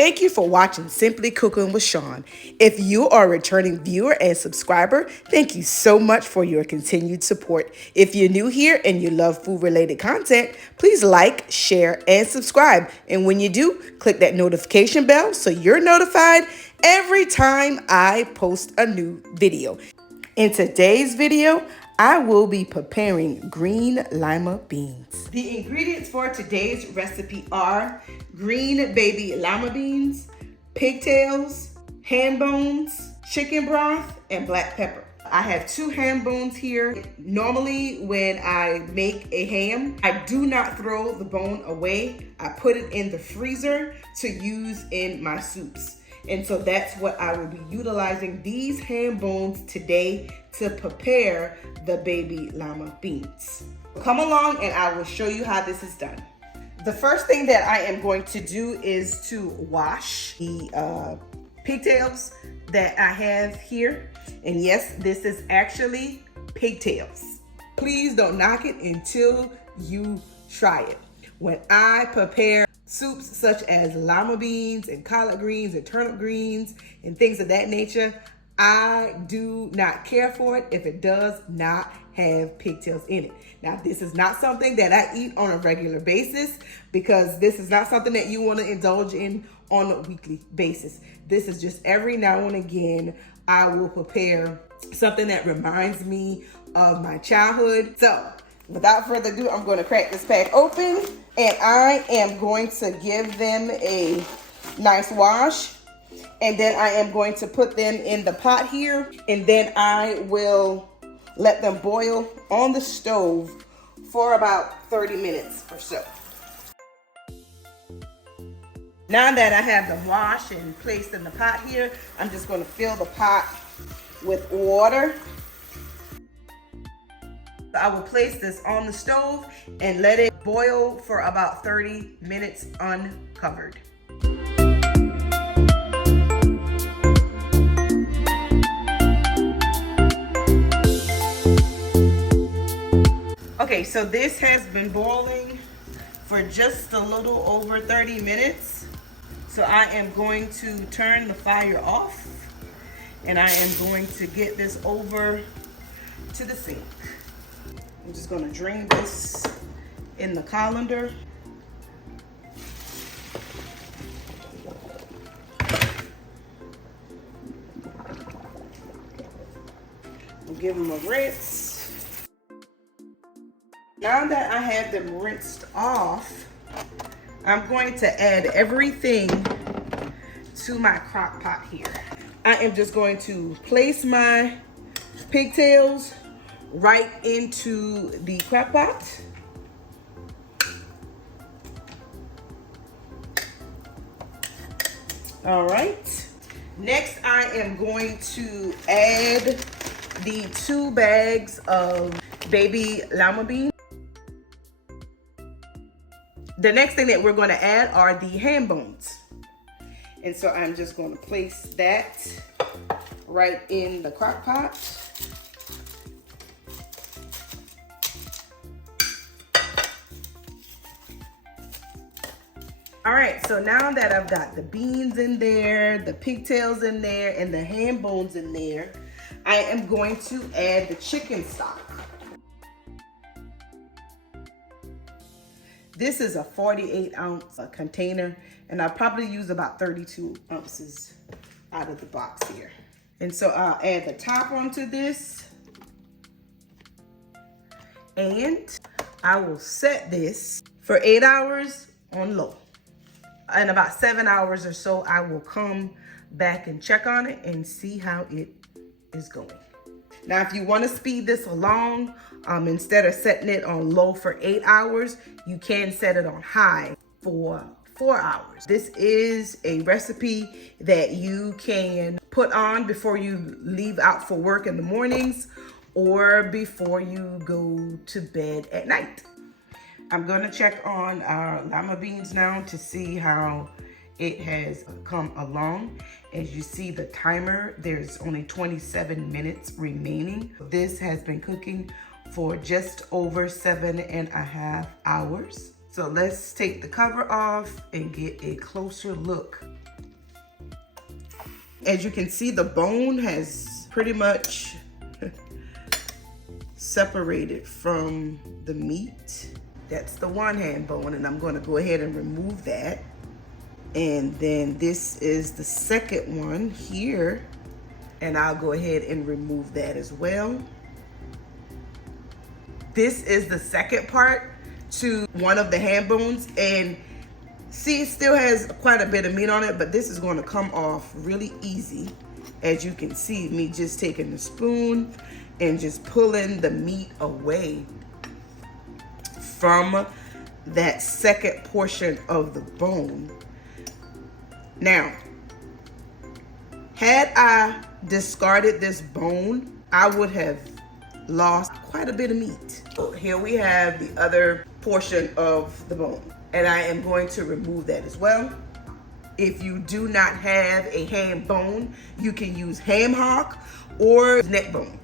Thank you for watching Simply Cooking with Shawn. If you are a returning viewer and subscriber, thank you so much for your continued support. If you're new here and you love food-related content, please like, share, and subscribe. And when you do, click that notification bell so you're notified every time I post a new video. In today's video, I will be preparing green lima beans. The ingredients for today's recipe are green baby lima beans, pigtails, ham bones, chicken broth, and black pepper. I have 2 ham bones here. Normally when I make a ham, I do not throw the bone away. I put it in the freezer to use in my soups. And so that's what I will be utilizing these ham bones today to prepare the baby lima beans. Come along and I will show you how this is done. The first thing that I am going to do is to wash the pigtails that I have here. And yes, this is actually pigtails. Please don't knock it until you try it. When I prepare soups such as lima beans and collard greens and turnip greens and things of that nature, I do not care for it if it does not have pigtails in it. Now, this is not something that I eat on a regular basis because this is not something that you want to indulge in on a weekly basis. This is just every now and again, I will prepare something that reminds me of my childhood. So without further ado, I'm going to crack this pack open and I am going to give them a nice wash. And then I am going to put them in the pot here. And then I will let them boil on the stove for about 30 minutes or so. Now that I have them washed and placed in the pot here, I'm just going to fill the pot with water. I will place this on the stove and let it boil for about 30 minutes uncovered. Okay, so this has been boiling for just a little over 30 minutes. So I am going to turn the fire off and I am going to get this over to the sink. I'm just going to drain this in the colander. We'll give them a rinse. Now that I have them rinsed off, I'm going to add everything to my crock pot here. I am just going to place my pigtails right into the crock pot. All right. Next, I am going to add the 2 bags of baby lima beans. The next thing that we're going to add are the ham bones. And so I'm just going to place that right in the crock pot. All right, so now that I've got the beans in there, the pigtails in there, and the ham bones in there, I am going to add the chicken stock. This is a 48-ounce container, and I'll probably use about 32 ounces out of the box here. And so I'll add the top onto this, and I will set this for 8 hours on low. In about 7 hours or so, I will come back and check on it and see how it is going. Now, if you want to speed this along, instead of setting it on low for 8 hours, you can set it on high for 4 hours. This is a recipe that you can put on before you leave out for work in the mornings or before you go to bed at night. I'm going to check on our lima beans now to see how it has come along. As you see the timer, there's only 27 minutes remaining. This has been cooking for just over 7.5 hours. So let's take the cover off and get a closer look As you can see, the bone has pretty much separated from the meat. That's the one hand bone, and I'm going to go ahead and remove that. And then this is the second one here, and I'll go ahead and remove that as well. This is the second part to one of the hand bones, and see, it still has quite a bit of meat on it, but this is going to come off really easy. As you can see, me just taking the spoon and just pulling the meat away from that second portion of the bone. Now, had I discarded this bone, I would have lost quite a bit of meat. So here we have the other portion of the bone, and I am going to remove that as well. If you do not have a ham bone, you can use ham hock or neck bone.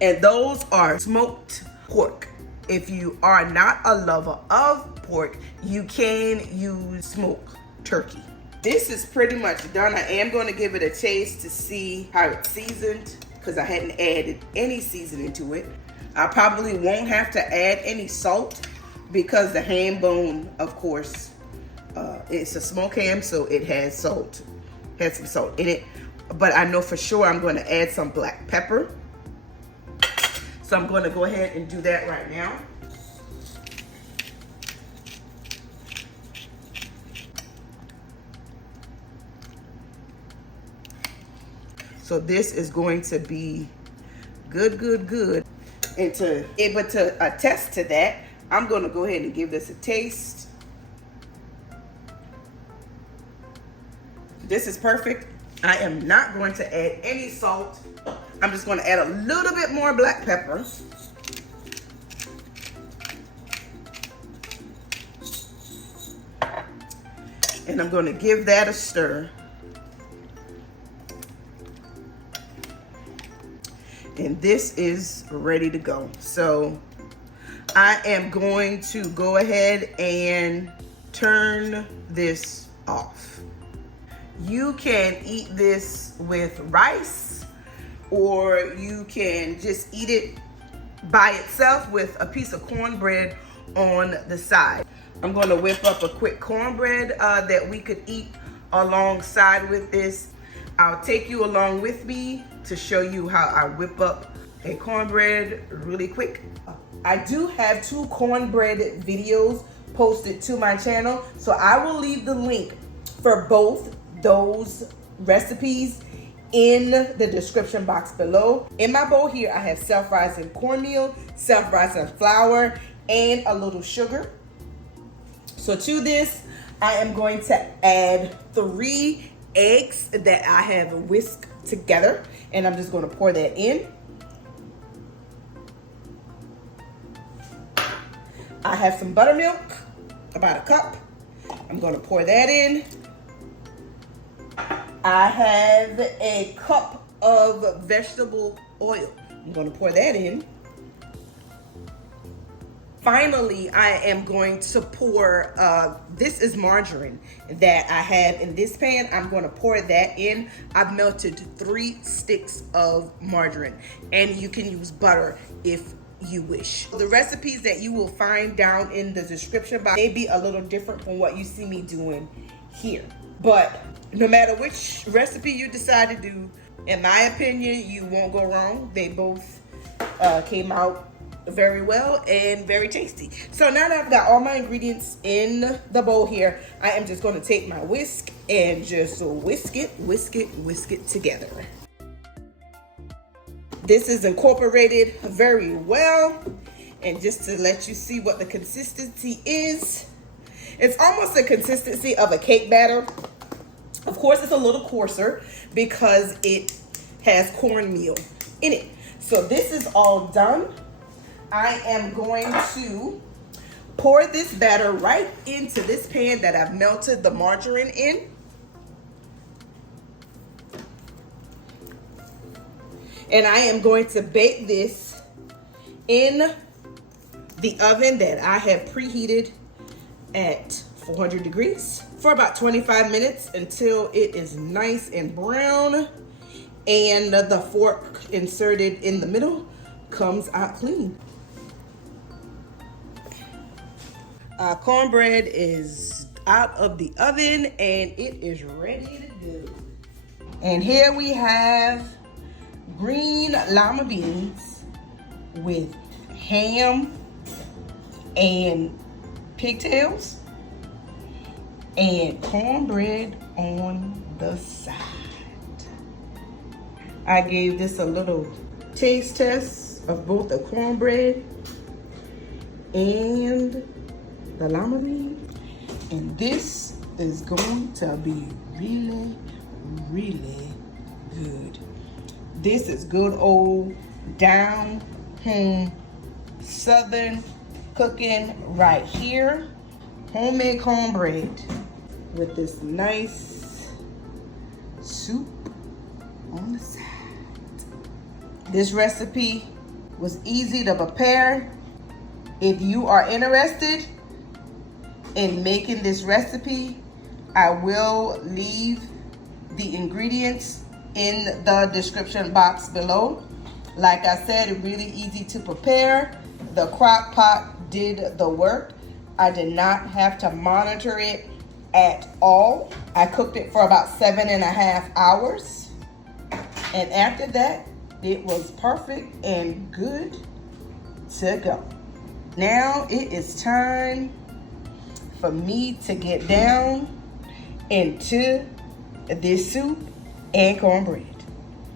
And those are smoked pork. If you are not a lover of pork, you can use smoked turkey. This is pretty much done. I am going to give it a taste to see how it's seasoned, because I hadn't added any seasoning to it. I probably won't have to add any salt because the ham bone, of course, it's a smoked ham, so it has salt, has some salt in it. But I know for sure I'm going to add some black pepper. So I'm going to go ahead and do that right now. So this is going to be good. And to be able to attest to that, I'm going to go ahead and give this a taste. This is perfect. I am not going to add any salt. I'm just going to add a little bit more black pepper. And I'm going to give that a stir. And this is ready to go. So I am going to go ahead and turn this off. You can eat this with rice, or you can just eat it by itself with a piece of cornbread on the side. I'm going to whip up a quick cornbread that we could eat alongside with this. I'll take you along with me to show you how I whip up a cornbread really quick. I do have 2 cornbread videos posted to my channel, so I will leave the link for both those recipes in the description box below. In my bowl here, I have self-rising cornmeal, self-rising flour, and a little sugar. So to this, I am going to add 3 eggs that I have whisked together, and I'm just going to pour that in. I have some buttermilk, about a cup. I'm going to pour that in. I have a cup of vegetable oil. I'm going to pour that in. Finally, I am going to pour, this is margarine that I have in this pan. I'm going to pour that in. I've melted 3 sticks of margarine, and you can use butter if you wish. The recipes that you will find down in the description box may be a little different from what you see me doing here. But no matter which recipe you decide to do, in my opinion, you won't go wrong. They both came out very well and very tasty. So now that I've got all my ingredients in the bowl here, I am just going to take my whisk and just whisk it together. This is incorporated very well, and just to let you see what the consistency is, it's almost the consistency of a cake batter. Of course, it's a little coarser because it has cornmeal in it. So this is all done. I am going to pour this batter right into this pan that I've melted the margarine in. And I am going to bake this in the oven that I have preheated at 400 degrees. for about 25 minutes until it is nice and brown and the fork inserted in the middle comes out clean. Cornbread is out of the oven and it is ready to go. And here we have green lima beans with ham and pigtails and cornbread on the side. I gave this a little taste test of both the cornbread and the lima bean, and this is going to be really, really good. This is good old down home southern cooking right here. Homemade cornbread with this nice soup on the side. This recipe was easy to prepare. If you are interested in making this recipe, I will leave the ingredients in the description box below. Like I said, really easy to prepare. The crock pot did the work. I did not have to monitor it at all. I cooked it for about 7.5 hours. And after that, it was perfect and good to go. Now it is time for me to get down into this soup and cornbread.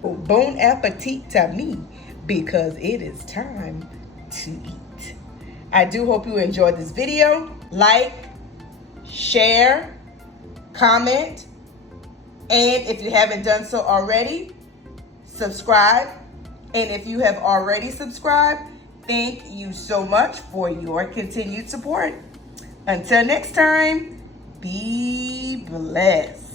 Bon appetit to me, because it is time to eat. I do hope you enjoyed this video. Like, share, comment, and if you haven't done so already, subscribe. And if you have already subscribed, thank you so much for your continued support. Until next time, be blessed.